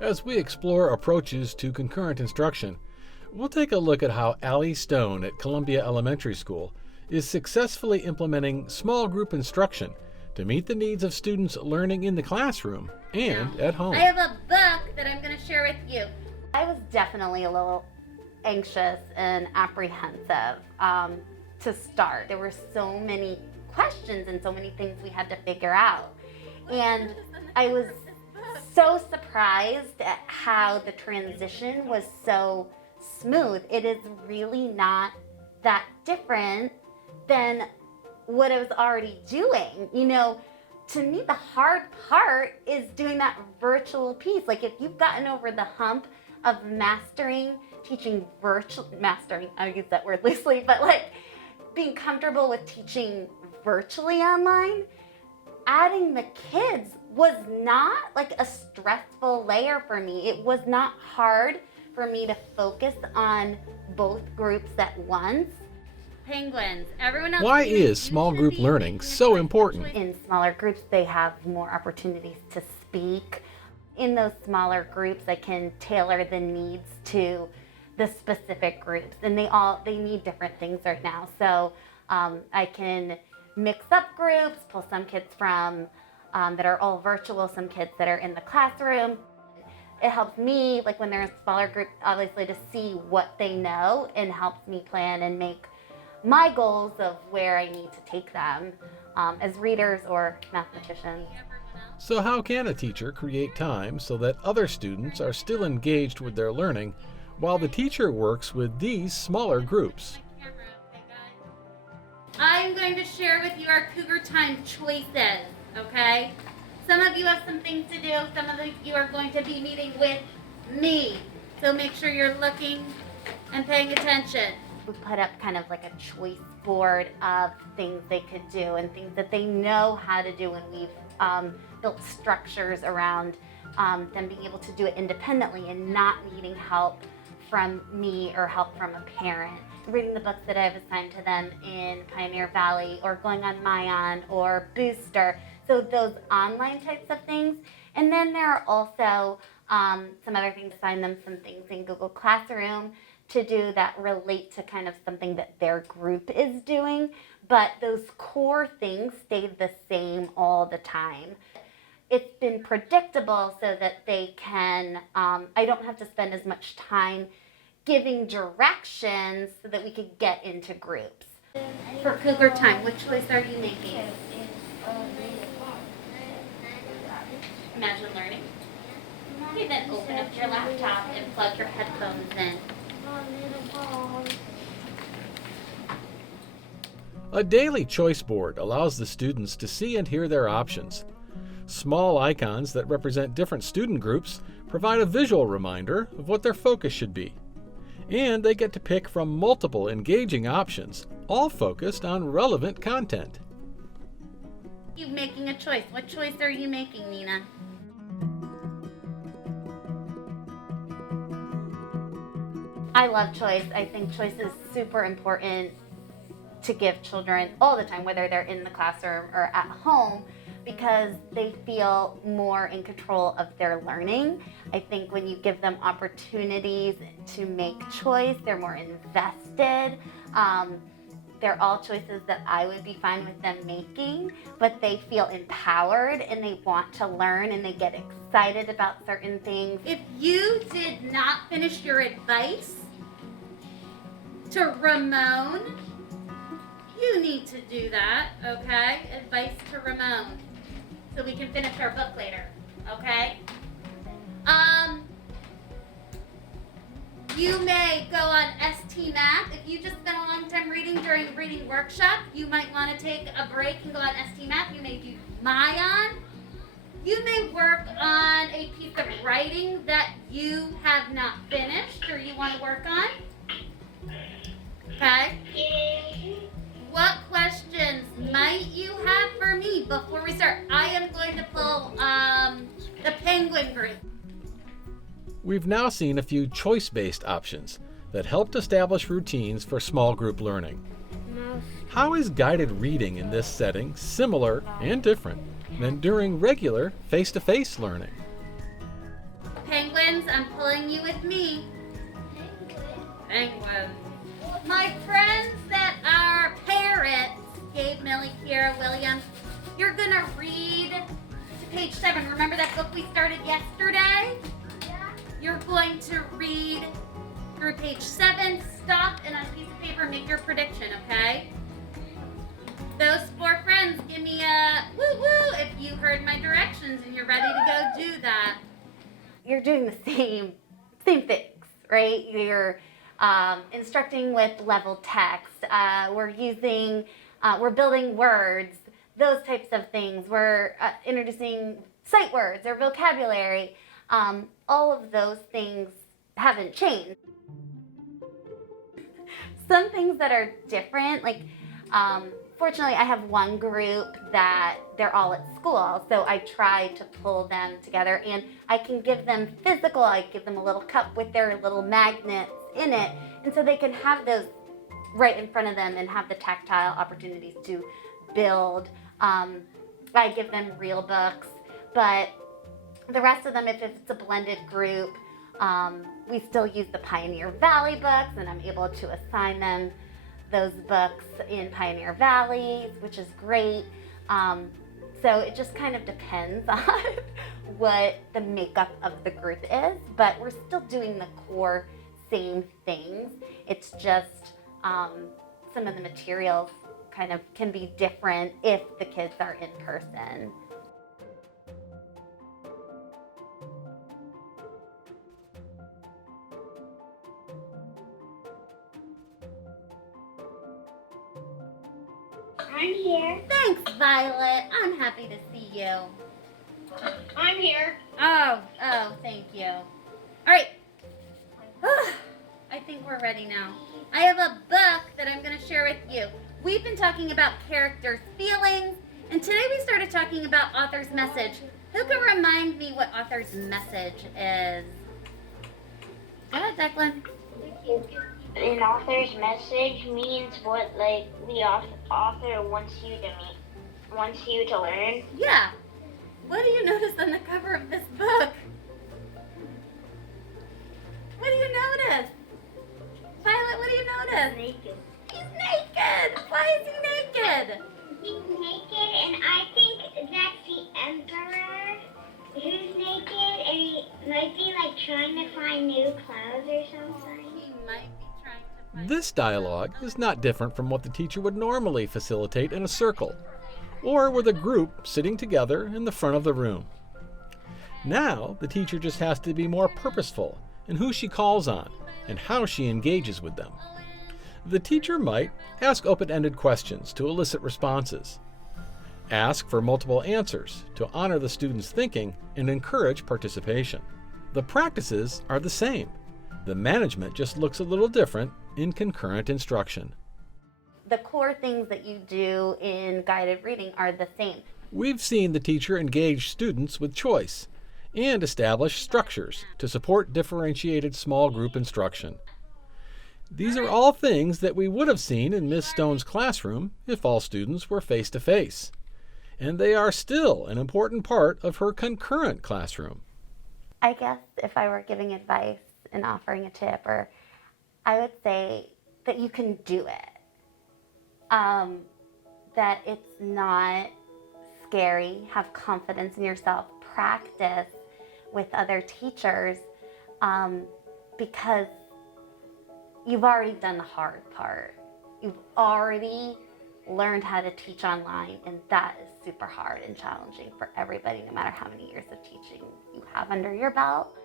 As we explore approaches to concurrent instruction, we'll take a look at how Allie Stone at Columbia Elementary School is successfully implementing small group instruction to meet the needs of students learning in the classroom and at home. I have a book that I'm going to share with you. I was definitely a little anxious and apprehensive to start. There were so many questions and so many things we had to figure out. And I was so surprised at how the transition was so smooth. It is really not that different than what I was already doing. You know, to me, the hard part is doing that virtual piece. Like, if you've gotten over the hump of teaching mastering, I use that word loosely, but like being comfortable with teaching virtually online, adding the kids was not like a stressful layer for me. It was not hard for me to focus on both groups at once. Penguins. Everyone else. Why is small group learning so important? In smaller groups, they have more opportunities to speak. In those smaller groups, I can tailor the needs to the specific groups, and they need different things right now. So I can mix up groups, pull some kids from that are all virtual, some kids that are in the classroom. It helps me, like when they're in smaller groups, obviously to see what they know, and helps me plan and make my goals of where I need to take them as readers or mathematicians. So how can a teacher create time so that other students are still engaged with their learning while the teacher works with these smaller groups? I'm going to share with you our Cougar Time choices, okay? Some of you have some things to do. Some of you are going to be meeting with me. So make sure you're looking and paying attention. We put up kind of like a choice board of things they could do and things that they know how to do, and we've built structures around them being able to do it independently and not needing help from me or help from a parent. Reading the books that I've assigned to them in Pioneer Valley, or going on Mayan or Booster. So those online types of things. And then there are also some other things, assign them some things in Google Classroom to do that relate to kind of something that their group is doing. But those core things stay the same all the time. It's been predictable so that they can, I don't have to spend as much time giving directions so that we could get into groups. For Cougar Time, what choice are you making? Imagine learning. Okay, then open up your laptop and plug your headphones in. A daily choice board allows the students to see and hear their options. Small icons that represent different student groups provide a visual reminder of what their focus should be. And they get to pick from multiple engaging options, all focused on relevant content. You're making a choice. What choice are you making, Nina? I love choice. I think choice is super important to give children all the time, whether they're in the classroom or at home, because they feel more in control of their learning. I think when you give them opportunities to make choice, they're more invested. They're all choices that I would be fine with them making, but they feel empowered and they want to learn and they get excited about certain things. If you did not finish your advice to Ramon, you need to do that, okay? Advice to Ramon, so we can finish our book later, okay? You may go on ST Math. If you just spent a long time reading during the reading workshop, you might want to take a break and go on ST Math. You may do Mayan. You may work on a piece of writing that you have not finished or you want to work on. Okay? What questions might you have for me before we start? I am going to pull the penguin group. We've now seen a few choice-based options that helped establish routines for small group learning. How is guided reading in this setting similar and different than during regular face-to-face learning? penguins, I'm pulling you with me. Penguins. My friends that are parrots, Gabe, Millie, Kiera, William, you're gonna read to page 7. Remember that book we started yesterday? Yeah. You're going to read through page 7, stop, and on a piece of paper make your prediction, okay? Those 4 friends, give me a woo-woo if you heard my directions and you're ready to go do that. You're doing the same things, right? You're instructing with level text. We're building words, those types of things. We're introducing sight words or vocabulary. All of those things haven't changed. Some things that are different, like fortunately I have one group that they're all at school, so I try to pull them together, and I can give them physical, I give them a little cup with their little magnets in it, and so they can have those right in front of them and have the tactile opportunities to build. I give them real books, but the rest of them, if it's a blended group, we still use the Pioneer Valley books, and I'm able to assign them those books in Pioneer Valley, which is great. So it just kind of depends on what the makeup of the group is, but we're still doing the core same things. It's just some of the materials kind of can be different if the kids are in person. I'm here. Thanks, Violet. I'm happy to see you. I'm here. Oh, thank you. All right. I think we're ready now. I have a book that I'm going to share with you. We've been talking about characters' feelings, and today we started talking about author's message. Who can remind me what author's message is? Go ahead, Declan. An author's message means what, like, the author wants you to learn. Yeah. What do you notice on the cover of this book? What do you notice? Violet, what do you notice? Naked. He's naked. Why is he naked? He's naked, and I think that's the emperor who's naked, and he might be, like, trying to find new clothes or something. He might be trying to find... This dialogue is not different from what the teacher would normally facilitate in a circle, or with a group sitting together in the front of the room. Now, the teacher just has to be more purposeful in who she calls on and how she engages with them. The teacher might ask open-ended questions to elicit responses, ask for multiple answers to honor the student's thinking and encourage participation. The practices are the same. The management just looks a little different in concurrent instruction. The core things that you do in guided reading are the same. We've seen the teacher engage students with choice and establish structures to support differentiated small group instruction. These are all things that we would have seen in Ms. Stone's classroom if all students were face-to-face, and they are still an important part of her concurrent classroom. I guess if I were giving advice and offering a tip, or I would say that you can do it. That it's not scary. Have confidence in yourself. Practice with other teachers because you've already done the hard part. You've already learned how to teach online, and that is super hard and challenging for everybody, no matter how many years of teaching you have under your belt.